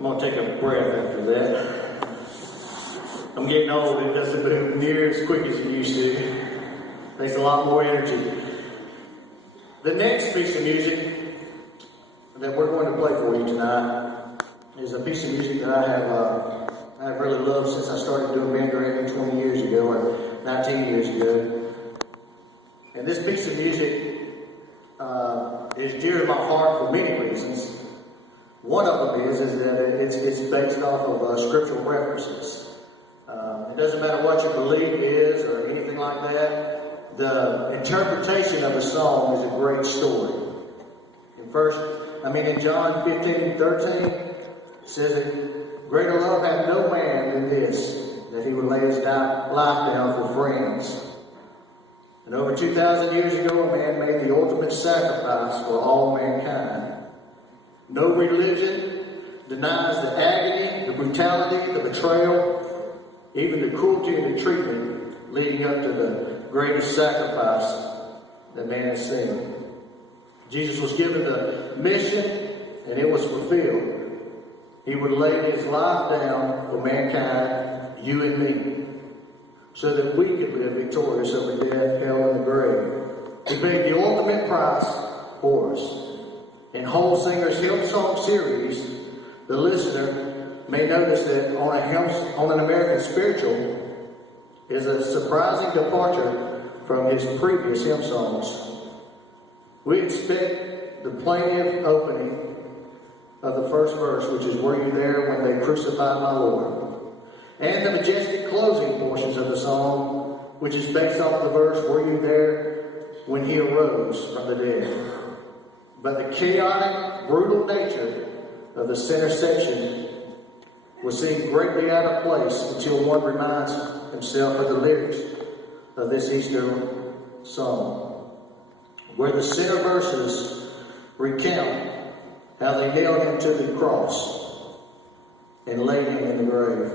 I'm going to take a breath after that. I'm getting old. It doesn't move near as quick as it used to. Takes a lot more energy. The next piece of music that we're going to play for you tonight is a piece of music that I've really loved since I started doing band directing 20 years ago, or 19 years ago. And this piece of music is dear to my heart for many reasons. One of them is that it's based off of scriptural references. It doesn't matter what your belief is or anything like that. The interpretation of a song is a great story. In John 15:13, it says that greater love hath no man than this, that he would lay his life down for friends. And over 2,000 years ago, a man made the ultimate sacrifice for all mankind. No religion denies the agony, the brutality, the betrayal, even the cruelty and the treatment leading up to the greatest sacrifice that man has seen. Jesus was given the mission, and it was fulfilled. He would lay his life down for mankind, you and me, so that we could live victorious over death, hell, and the grave. He paid the ultimate price for us. In Whole Singer's Hillsong series, the listener may notice that on an American Spiritual is a surprising departure from his previous hymn songs. We expect the plaintive opening of the first verse, which is "Were you there when they crucified my Lord?" and the majestic closing portions of the song, which is based off the verse "Were you there when he arose from the dead?" But the chaotic, brutal nature of the center section will seem greatly out of place until one reminds himself of the lyrics of this Easter song, where the center verses recount how they nailed him to the cross and laid him in the grave.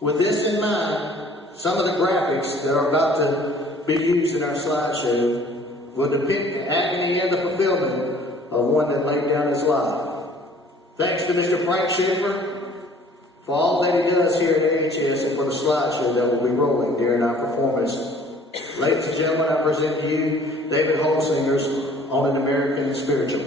With this in mind, some of the graphics that are about to be used in our slideshow will depict the agony and the fulfillment of one that laid down his life. Thanks to Mr. Frank Schaefer for all that he does here at AHS and for the slideshow that will be rolling during our performance. Ladies and gentlemen, I present to you David Holsinger's On an American Spiritual.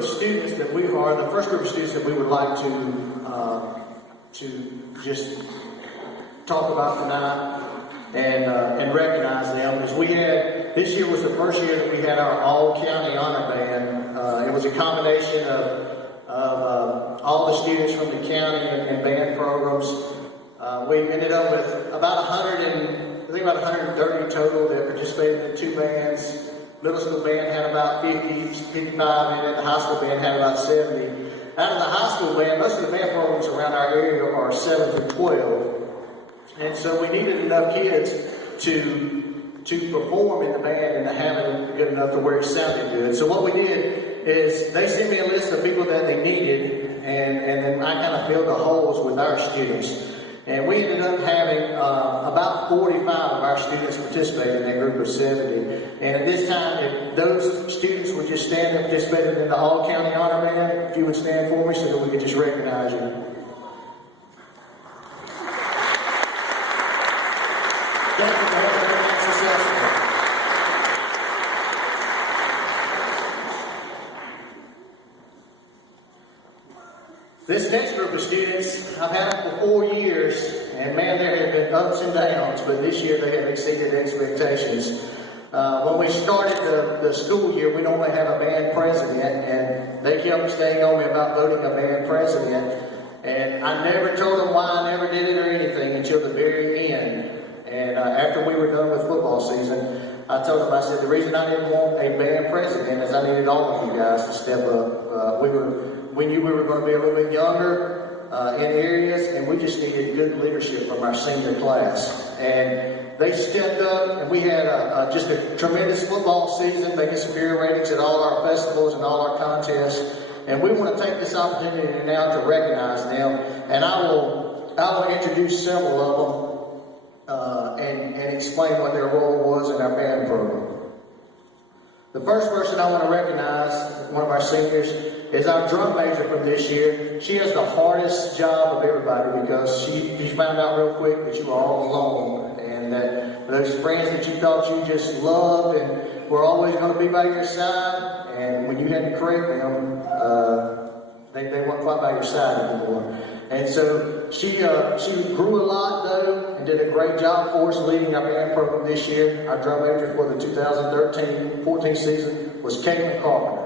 of students that we are, the first group of students that we would like to just talk about tonight and recognize them is we had, this year was the first year that we had our all-county honor band. It was a combination of all the students from the county and band programs. We ended up with about 130 total that participated in 2 bands. Middle school band had about 50, 55, and the high school band had about 70. Out of the high school band, most of the band programs around our area are 7 to 12. And so we needed enough kids to perform in the band and to have it good enough to where it sounded good. So what we did is they sent me a list of people that they needed, and then I kind of filled the holes with our students. And we ended up having about 45 of our students participate in that group of 70. And at this time, if those students would just stand and participate in the all-county honor band, if you would stand for me so that we could just recognize you. This next group of students, I've had them for 4 years, and man, there have been ups and downs, but this year they have exceeded expectations. When we started the school year, we normally have a band president, and they kept staying on me about voting a band president, and I never told them why I never did it or anything until the very end. And after we were done with football season, I told them, I said, the reason I didn't want a band president is I needed all of you guys to step up. We knew we were going to be a little bit younger in areas, and we just needed good leadership from our senior class. And they stepped up, and we had just a tremendous football season, making superior ratings at all our festivals and all our contests. And we want to take this opportunity now to recognize them. And I will introduce several of them and explain what their role was in our band program. The first person I want to recognize, one of our seniors, is our drum major from this year. She has the hardest job of everybody because she found out real quick that you were all alone, and that those friends that you thought you just loved and were always going to be by your side, and when you had to correct them, they weren't quite by your side anymore. And so she grew a lot though and did a great job for us leading our band program this year. Our drum major for the 2013-14 season was Caitlin Carpenter.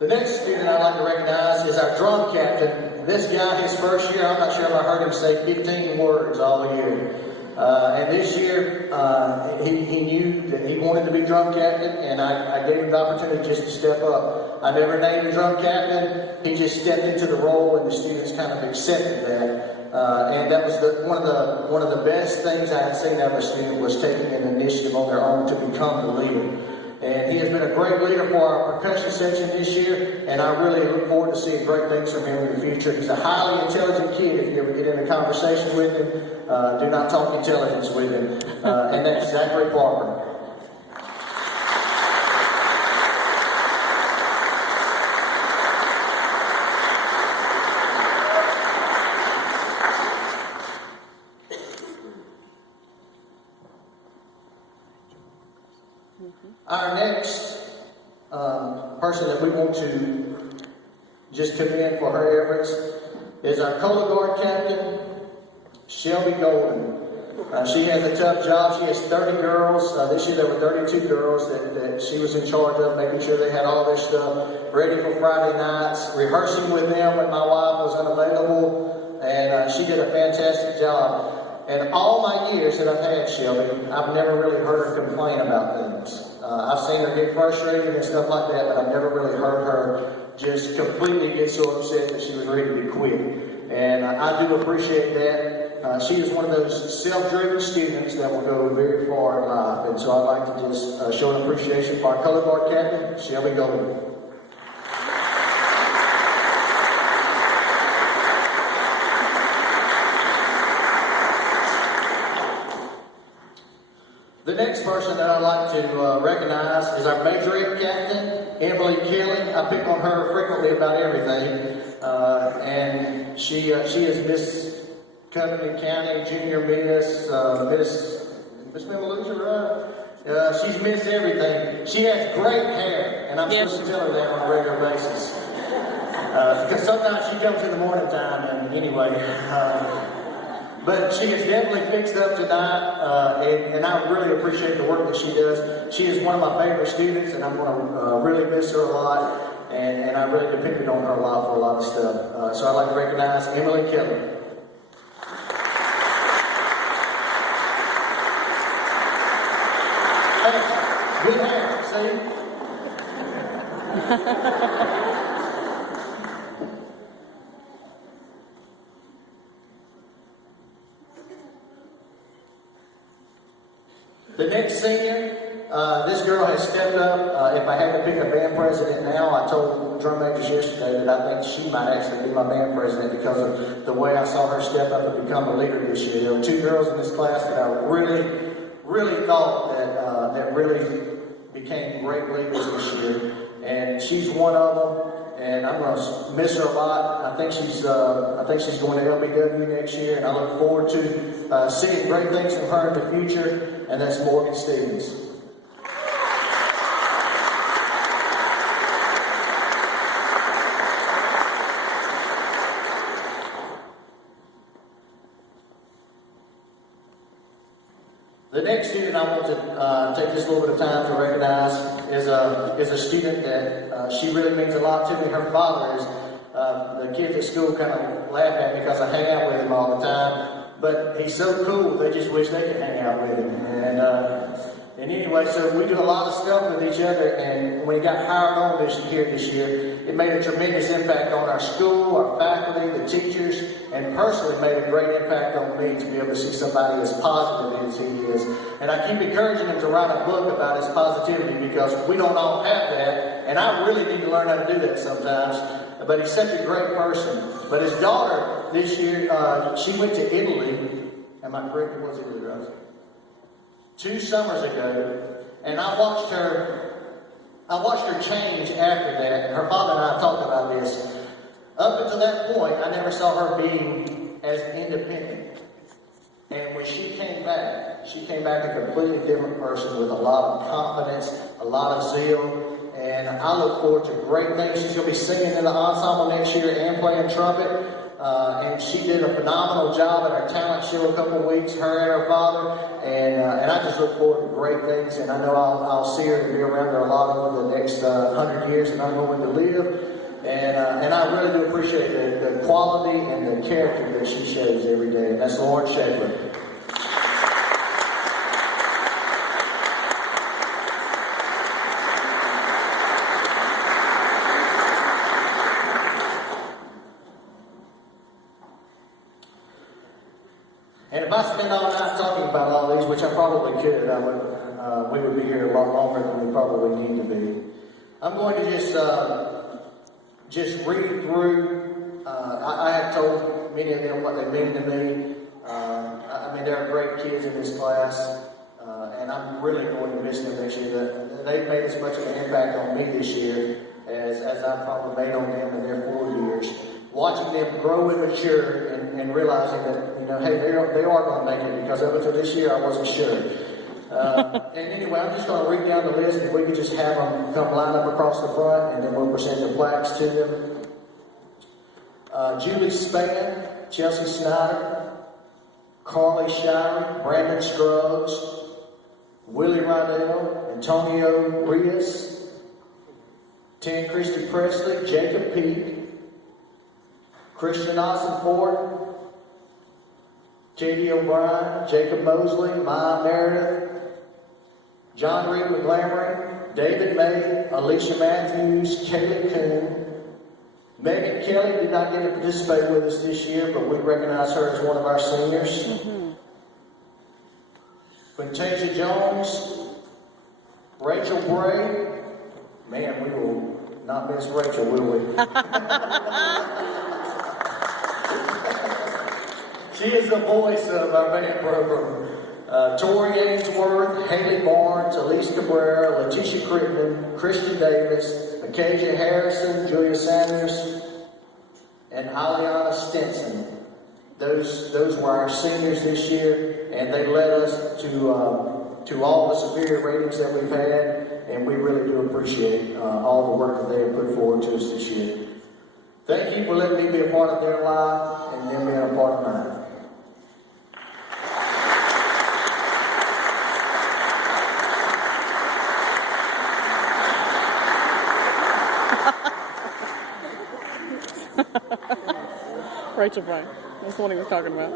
The next student I'd like to recognize is our drum captain. This guy, his first year, I'm not sure if I heard him say 15 words all year. And this year, he knew that he wanted to be drum captain, and I gave him the opportunity just to step up. I never named him drum captain. He just stepped into the role, and the students kind of accepted that. And that was one of the best things I had seen out of a student was taking an initiative on their own to become the leader. And he has been a great leader for our percussion section this year, and I really look forward to seeing great things from him in the future. He's a highly intelligent kid. If you ever get in a conversation with him, do not talk intelligence with him. And that's Zachary Parker. Our next person that we want to just commend for her efforts is our color guard captain, Shelby Golden. She has a tough job. She has 30 girls. This year there were 32 girls that she was in charge of, making sure they had all their stuff ready for Friday nights, rehearsing with them when my wife was unavailable, and she did a fantastic job. And all my years that I've had Shelby, I've never really heard her complain about things. I've seen her get frustrated and stuff like that, but I've never really heard her just completely get so upset that she was ready to quit. And I do appreciate that. She is one of those self-driven students that will go very far in life. And so I'd like to just show an appreciation for our color guard captain, Shelby Golden. The next person that I'd like to recognize is our majorette captain, Emily Kelly. I pick on her frequently about everything. And she is Miss Covington County Junior Miss Melaleuca, right? She's Miss everything. She has great hair, and I'm supposed to tell her that on a regular basis. Because sometimes she comes in the morning time, and anyway. But she is definitely fixed up tonight, and I really appreciate the work that she does. She is one of my favorite students, and I'm going to really miss her a lot, and I really depended on her a lot for a lot of stuff. So I'd like to recognize Emily Kelly. Hey, good hair, see? The next senior, this girl has stepped up. If I had to pick a band president now, I told drum majors yesterday that I think she might actually be my band president because of the way I saw her step up and become a leader this year. There were two girls in this class that I really thought that really became great leaders this year, and she's one of them. And I'm going to miss her a lot. I think she's going to LBW next year, and I look forward to seeing great things from her in the future. And that's Morgan Stevens. The next student I want to take just a little bit of time to recognize is a student that she really means a lot to me. Her father is, the kids at school kind of laugh at me because I hang out with him all the time. But he's so cool, they just wish they could hang out with him. And anyway, so we do a lot of stuff with each other, and when he got hired on this year, it made a tremendous impact on our school, our faculty, the teachers, and personally made a great impact on me to be able to see somebody as positive as he is. And I keep encouraging him to write a book about his positivity because we don't all have that, and I really need to learn how to do that sometimes. But he's such a great person. But his daughter this year, she went to Italy. Am I correct? It was Italy, right? 2 summers ago, and I watched her change after that. And her father and I talked about this. Up until that point, I never saw her being as independent. And when she came back a completely different person with a lot of confidence, a lot of zeal. And I look forward to great things. She's going to be singing in the ensemble next year and playing trumpet. And she did a phenomenal job at our talent show a couple of weeks, her and her father. And I just look forward to great things. And I know I'll see her and be around her a lot over the next 100 years that I'm going to live. And I really do appreciate the quality and the character that she shows every day. And that's Lauren Shagler. And if I spend all night talking about all these, which I probably could, we would be here a lot longer than we probably need to be. I'm going to just read through. I have told many of them what they mean to me. I mean, they're great kids in this class, and I'm really going to miss them this year. They've made as much of an impact on me this year as I've probably made on them in their 4 years. Watching them grow and mature and realizing that, hey, they are going to make it, because up until this year I wasn't sure. And anyway, I'm just going to read down the list, and we could just have them come line up across the front, and then we'll present the plaques to them. Julie Spann, Chelsea Snyder, Carly Shirey, Brandon Scruggs, Willie Rydell, Antonio Rios, Tan Christie Presley, Jacob Peake, Christian Ossenford, J.D. O'Brien, Jacob Mosley, Maya Meredith, John Reed McGlamory, David May, Alicia Matthews, Kaylee Coon. Megan Kelly did not get to participate with us this year, but we recognize her as one of our seniors. Mm-hmm. Quintasia Jones, Rachel Bray. Man, we will not miss Rachel, will we? She is the voice of our band program. Tori Ainsworth, Haley Lawrence, Elise Cabrera, Letitia Crittenden, Christian Davis, Acacia Harrison, Julia Sanders, and Aliana Stinson. Those were our seniors this year, and they led us to all the superior ratings that we've had, and we really do appreciate all the work that they have put forward to us this year. Thank you for letting me be a part of their life and them being a part of mine. Rachel Bryan. That's the one he was talking about.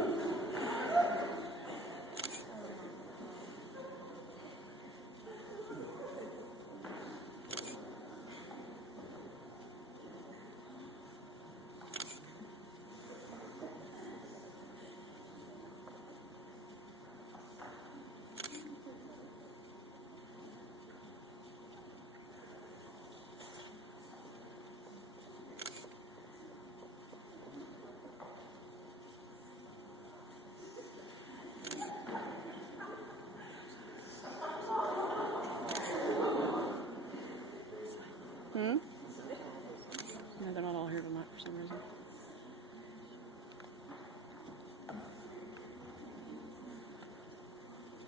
No, they're not all here tonight for some reason.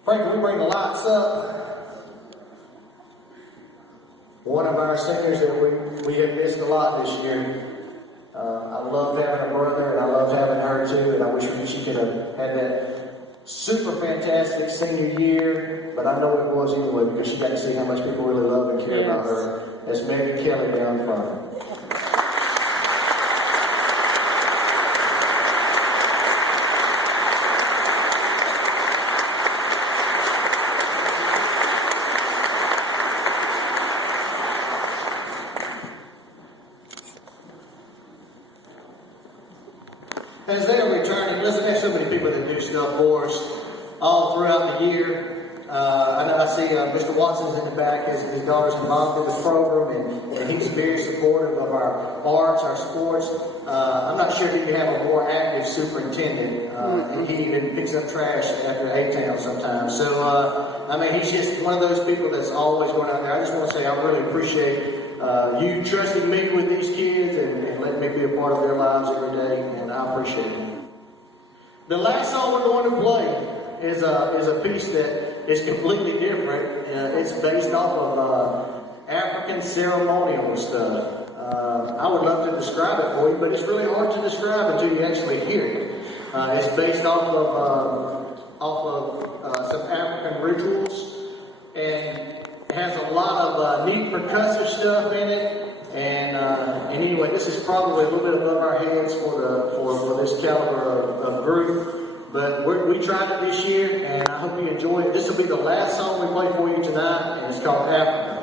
Frank, can we bring the lights up? One of our seniors that we have missed a lot this year. I loved having a brother, and I loved having her too, and I wish she could have had that super fantastic senior year, but I know it was anyway because she got to see how much people really love and care about her. That's Megan Kelly down front. As they are returning, listen, there's so many people that do stuff for us all throughout the year. I know I see Mr. Watson's in the back, his daughter's involved with this program, and he's very supportive of our arts, our sports. I'm not sure he can have a more active superintendent. He even picks up trash after A-Town sometimes. So, I mean, he's just one of those people that's always going out there. I just want to say I really appreciate you trusting me with these kids and letting me be a part of their lives every day, and I appreciate it. The last song we're going to play is a piece that is completely different. It's based off of African ceremonial stuff. I would love to describe it for you, but it's really hard to describe until you actually hear it. It's based off of some African rituals, and it has a lot of neat percussive stuff in it. And anyway, this is probably a little bit above our heads for this caliber of group. But we tried it this year, and I hope you enjoy it. This will be the last song we play for you tonight, and it's called Africa.